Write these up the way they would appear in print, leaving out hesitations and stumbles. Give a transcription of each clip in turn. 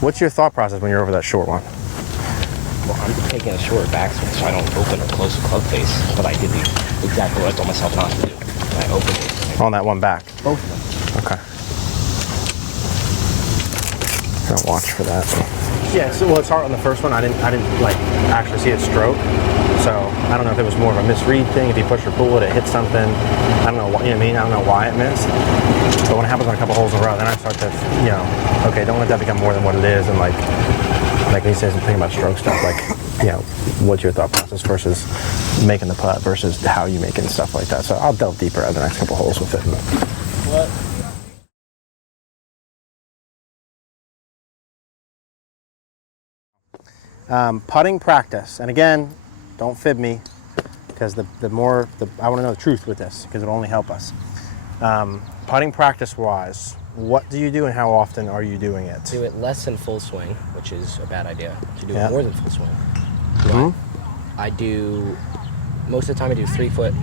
What's your thought process when you're over that short one? Well, I'm taking a shorter backswing so I don't open or close the club face, but I did exactly what I told myself not to do. I opened it. On that one back? Both of them. Okay. I'll watch for that. Yeah, so well, it's hard on the first one. I didn't like actually see it stroke, so I don't know if it was more of a misread thing. If you push or pull it, it hit something. I don't know what, you know what I mean. I don't know why it missed. But when it happens on a couple holes in a row, then I start to, you know, okay, don't let that become more than what it is. And like he says, thinking about stroke stuff, like, you know, what's your thought process versus making the putt versus how you make it and stuff like that. So I'll delve deeper at the next couple holes with it. What? Putting practice, and again, don't fib me, because I want to know the truth with this, because it'll only help us. Putting practice wise, what do you do and how often are you doing it? Do it less than full swing, which is a bad idea. To do Yeah. it more than full swing. I do, most of the time I do 3 foot,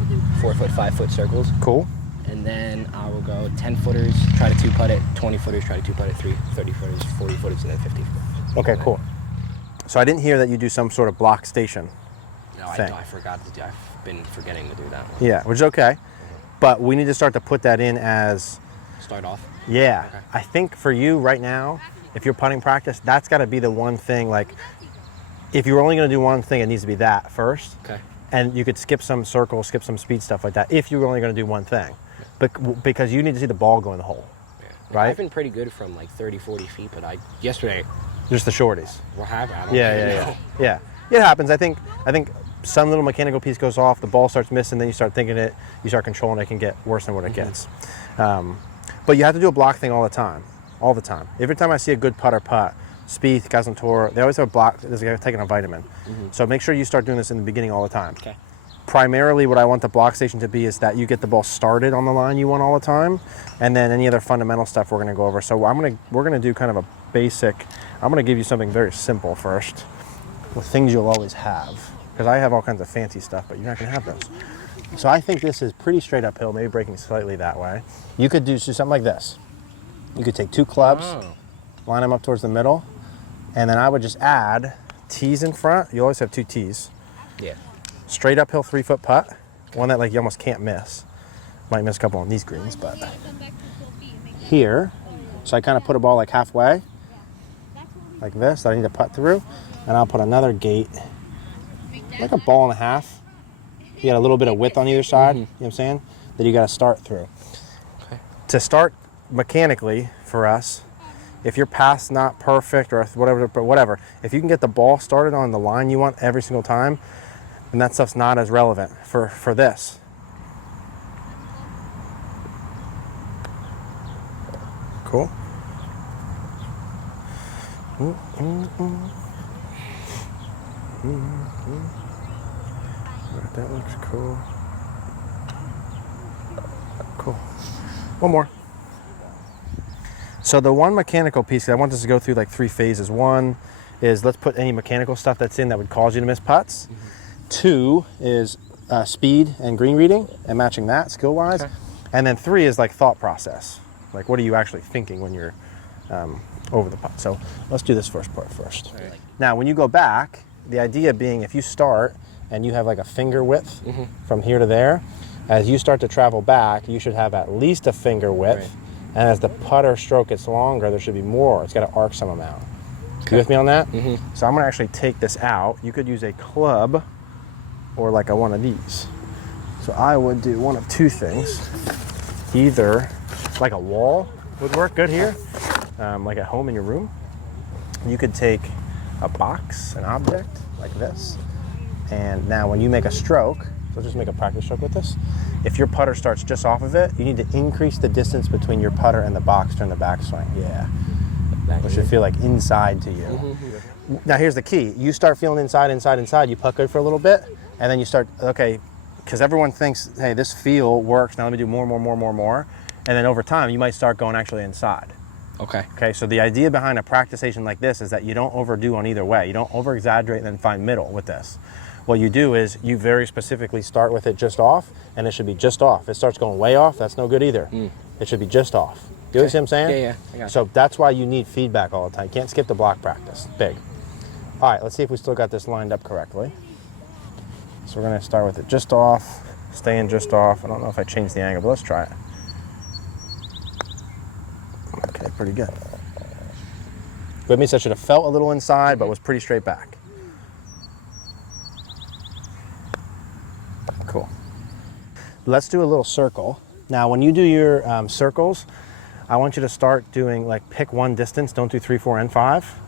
4 foot, 5 foot circles. Cool. And then I will go 10 footers, try to 2-putt it, 20 footers, try to 2-putt it, 30 footers, 40 footers, and then 50 footers. Okay, cool. So I didn't hear that you do some sort of block station. No, I forgot to do. I've been forgetting to do that one. Yeah, which is okay. But we need to start to put that in as... Start off? Yeah. Okay. I think for you right now, if you're putting practice, that's got to be the one thing, like, if you're only going to do one thing, it needs to be that first. Okay. And you could skip some circles, skip some speed, stuff like that, if you're only going to do one thing. But because you need to see the ball go in the hole. Yeah. Right? I've been pretty good from like 30, 40 feet, but yesterday... Just the shorties. Well, I don't know. Yeah. It happens. I think some little mechanical piece goes off, the ball starts missing, then you start thinking it, you start controlling it, can get worse than what it gets. But you have to do a block thing all the time. Every time I see a good putt, Spieth, guys on tour, they always have a block. There's a guy taking a vitamin. So make sure you start doing this in the beginning all the time. Okay. Primarily what I want the block station to be is that you get the ball started on the line you want all the time, and then any other fundamental stuff we're going to go over. So we're going to do kind of a basic, I'm going to give you something very simple first with things you'll always have, because I have all kinds of fancy stuff, but you're not going to have those. So I think this is pretty straight uphill, maybe breaking slightly that way. You could do something like this. You could take 2 clubs, line them up towards the middle, and then I would just add tees in front. You always have 2 tees. Yeah. Straight uphill 3-foot putt, one that like you almost can't miss. Might miss a couple on these greens, but here, so I kind of put a ball like halfway, like this, that I need to putt through, and I'll put another gate, like a ball and a half. You got a little bit of width on either side, you know what I'm saying, that you got to start through. Okay. To start mechanically for us, if your path's not perfect or whatever, if you can get the ball started on the line you want every single time, then that stuff's not as relevant for this. Cool. That looks cool. Cool. One more. So the one mechanical piece, I want this to go through like 3 phases. One is let's put any mechanical stuff that's in that would cause you to miss putts. 2 is speed and green reading and matching that skill-wise. Okay. And then 3 is like thought process. Like what are you actually thinking when you're over the putt? So let's do this first part first. Right. Now when you go back, the idea being if you start and you have like a finger width from here to there, as you start to travel back, you should have at least a finger width. Right. And as the putter stroke gets longer, there should be more. It's got to arc some amount. Okay. You with me on that? So I'm going to actually take this out. You could use a club or like one of these. So I would do one of 2 things. Either like a wall would work good here, like at home in your room. You could take a box, an object like this. And now when you make a stroke, so just make a practice stroke with this. If your putter starts just off of it, you need to increase the distance between your putter and the box during the backswing. Yeah. It should feel like inside to you. Now here's the key. You start feeling inside, you putt good for a little bit, and then you start, okay, because everyone thinks, hey, this feel works, now let me do more. And then over time, you might start going actually inside. Okay, so the idea behind a practice station like this is that you don't overdo on either way. You don't over-exaggerate and then find middle with this. What you do is you very specifically start with it just off, and it should be just off. If it starts going way off, that's no good either. It should be just off. You see what I'm saying? Yeah, yeah. I got So that's why you need feedback all the time. You can't skip the block practice. Big. All right, let's see if we still got this lined up correctly. So we're going to start with it just off, staying just off. I don't know if I changed the angle, but let's try it. Okay, pretty good. With me, so I should have felt a little inside, but was pretty straight back. Cool. Let's do a little circle. Now, when you do your circles, I want you to start doing, like, pick one distance. Don't do 3, 4, and 5.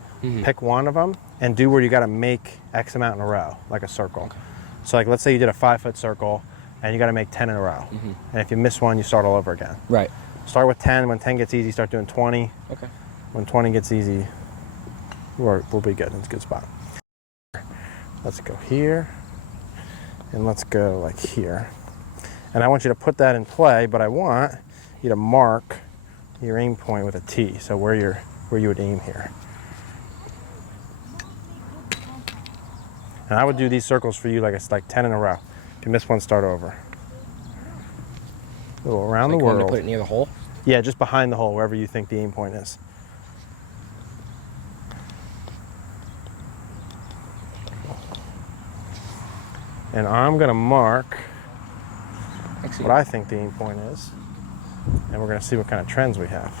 Pick one of them and do where you got to make X amount in a row, like a circle. Okay. So, like, let's say you did a 5-foot circle and you got to make 10 in a row. And if you miss one, you start all over again. Right. Start with 10. When 10 gets easy, start doing 20. Okay. When 20 gets easy, we'll be good. It's a good spot. Let's go here, and let's go like here. And I want you to put that in play, but I want you to mark your aim point with a T. So where you would aim here. And I would do these circles for you like it's like 10 in a row. If you miss one, start over. A little around the world. To put it near the hole? Yeah, just behind the hole, wherever you think the aim point is. And I'm going to mark what I think the aim point is. And we're going to see what kind of trends we have.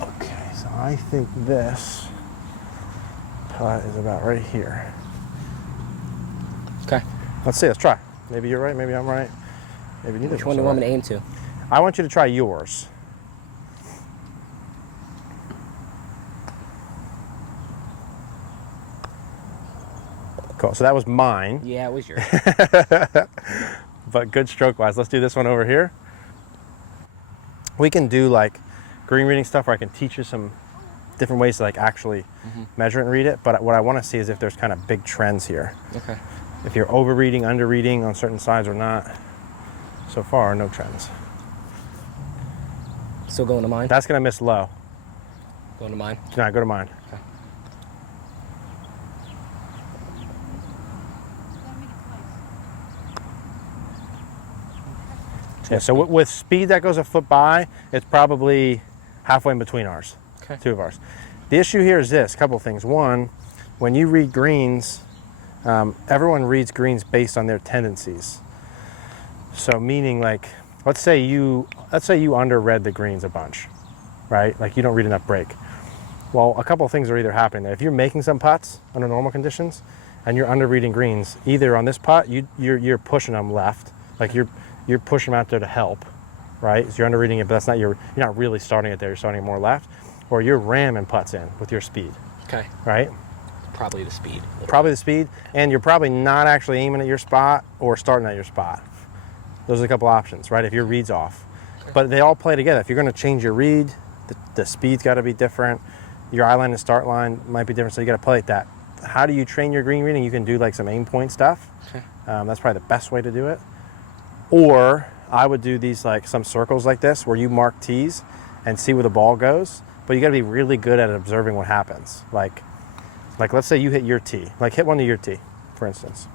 Okay, so I think this putt is about right here. Okay. Let's see, let's try. Maybe you're right, maybe I'm right. Maybe neither. Which one do you want me to aim to? I want you to try yours. Cool, so that was mine. Yeah, it was yours. But good stroke wise. Let's do this one over here. We can do like green reading stuff where I can teach you some different ways to like actually measure it and read it. But what I want to see is if there's kind of big trends here. Okay. If you're over reading, under reading on certain sides or not. So far, no trends. Still going to mine? That's going to miss low. Going to mine? No, go to mine. Okay. Yeah, so with speed that goes a foot by, it's probably halfway in between ours, okay. Two of ours. The issue here is this, a couple of things. One, when you read greens, everyone reads greens based on their tendencies. So meaning like, let's say you underread the greens a bunch, right? Like you don't read enough break. Well, a couple of things are either happening there. If you're making some putts under normal conditions and you're underreading greens, either on this putt, you're pushing them left, like you're pushing them out there to help, right? So you're underreading it, but that's not you're not really starting it there. You're starting it more left, or you're ramming putts in with your speed. Okay. Right. Probably the speed. Probably the speed, and you're probably not actually aiming at your spot or starting at your spot. Those are a couple options, right? If your read's off, okay. But they all play together. If you're going to change your read, the speed's got to be different. Your eye line and start line might be different, so you got to play like that. How do you train your green reading? You can do like some aim point stuff. Okay. That's probably the best way to do it. Or I would do these like some circles like this where you mark tees and see where the ball goes, but you got to be really good at observing what happens. Like let's say you hit your tee, like hit one to your tee, for instance.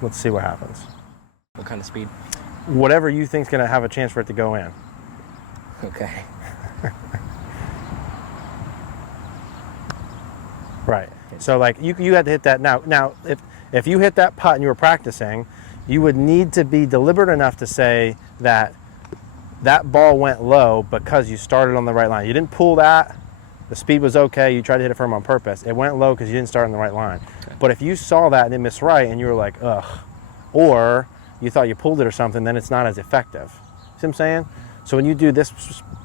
Let's see what happens. What kind of speed? Whatever you think's going to have a chance for it to go in. Okay. Right. So like you had to hit that. Now if you hit that putt and you were practicing, you would need to be deliberate enough to say that that ball went low because you started on the right line. You didn't pull that. The speed was okay. You tried to hit it firm on purpose. It went low because you didn't start on the right line. Okay. But if you saw that and it missed right and you were like, ugh, or you thought you pulled it or something, then it's not as effective. See what I'm saying? So when you do this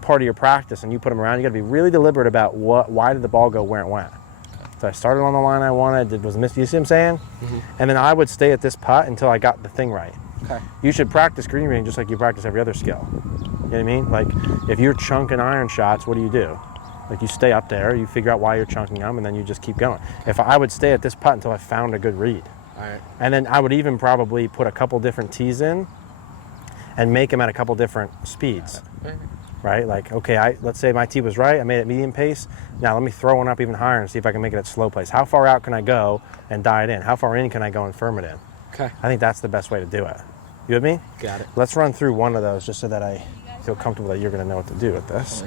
part of your practice and you put them around, you got to be really deliberate about why did the ball go where it went. So I started on the line I wanted, was missed. You see what I'm saying? And then I would stay at this putt until I got the thing right. Okay. You should practice green reading just like you practice every other skill. You know what I mean? Like if you're chunking iron shots, what do? Like you stay up there, you figure out why you're chunking them, and then you just keep going. If I would stay at this putt until I found a good read. All right. And then I would even probably put a couple different tees in and make them at a couple different speeds. Right? Like, okay, let's say my tee was right, I made it medium pace. Now let me throw one up even higher and see if I can make it at slow pace. How far out can I go and die it in? How far in can I go and firm it in? Okay. I think that's the best way to do it. You with me? Got it. Let's run through one of those just so that I feel comfortable that you're going to know what to do with this.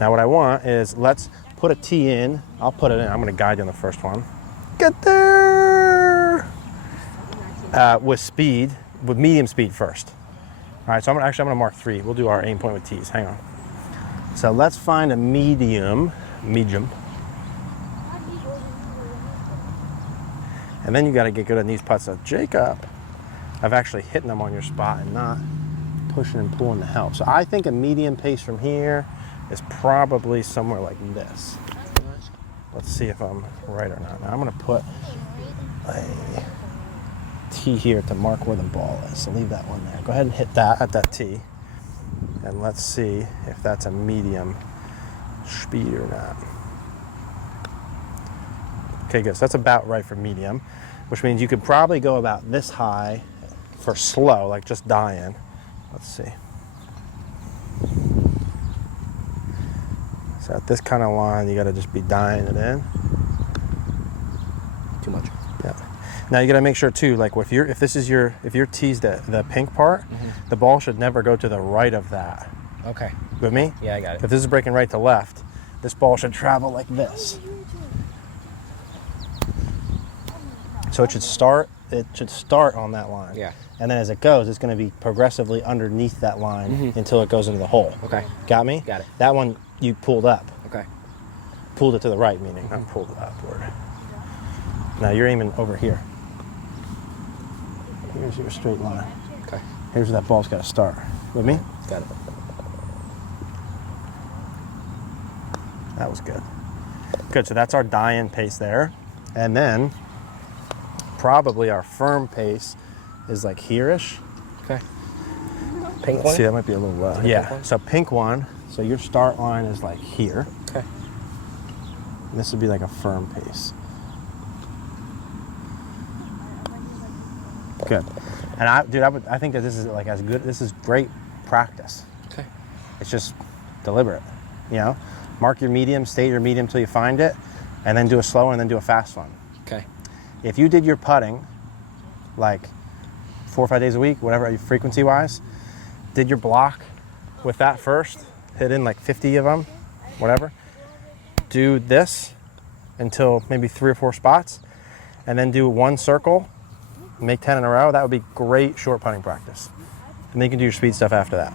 Now what I want is let's put a tee in. I'll put it in. I'm going to guide you on the first one. Get there! With speed, with medium speed first. All right, so I'm going to mark 3. We'll do our aim point with tees. Hang on. So let's find a medium. And then you got to get good at these putts. So Jacob, I've actually hitting them on your spot and not pushing and pulling to help. So I think a medium pace from here is probably somewhere like this. Let's see if I'm right or not. Now I'm going to put a tee here to mark where the ball is. So leave that one there. Go ahead and hit that at that tee. And let's see if that's a medium speed or not. Okay, good. So that's about right for medium, which means you could probably go about this high for slow, like just dying. Let's see. So at this kind of line, you got to just be dying it in. Too much. Yeah. Now you got to make sure too, like if your tee's the pink part, the ball should never go to the right of that. Okay. With me? Yeah, I got it. If this is breaking right to left, this ball should travel like this. So it should start on that line. Yeah. And then as it goes, it's going to be progressively underneath that line until it goes into the hole. Okay. Got me? Got it. That one you pulled up. Okay. Pulled it to the right, meaning not pulled it upward. Now you're aiming over here. Here's your straight line. Okay. Here's where that ball's got to start. With me? Got it. That was good. Good, so that's our die-in pace there. And then probably our firm pace is like here-ish. Okay. Pink one? See, that might be a little low. Pink Yeah, one? so pink one. So your start line is like here. Okay. And this would be like a firm pace. Good. And I think that this is like as good, this is great practice. Okay. It's just deliberate, you know? Mark your medium, state your medium till you find it, and then do a slow one and then do a fast one. Okay. If you did your putting like 4 or 5 days a week, whatever, frequency-wise, did your block with that first, hit in like 50 of them, whatever, do this until maybe 3 or 4 spots, and then do one circle, make 10 in a row, that would be great short putting practice. And then you can do your speed stuff after that.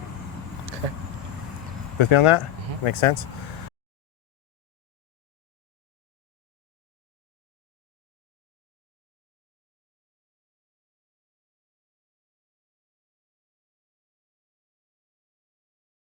Okay. With me on that? Makes sense?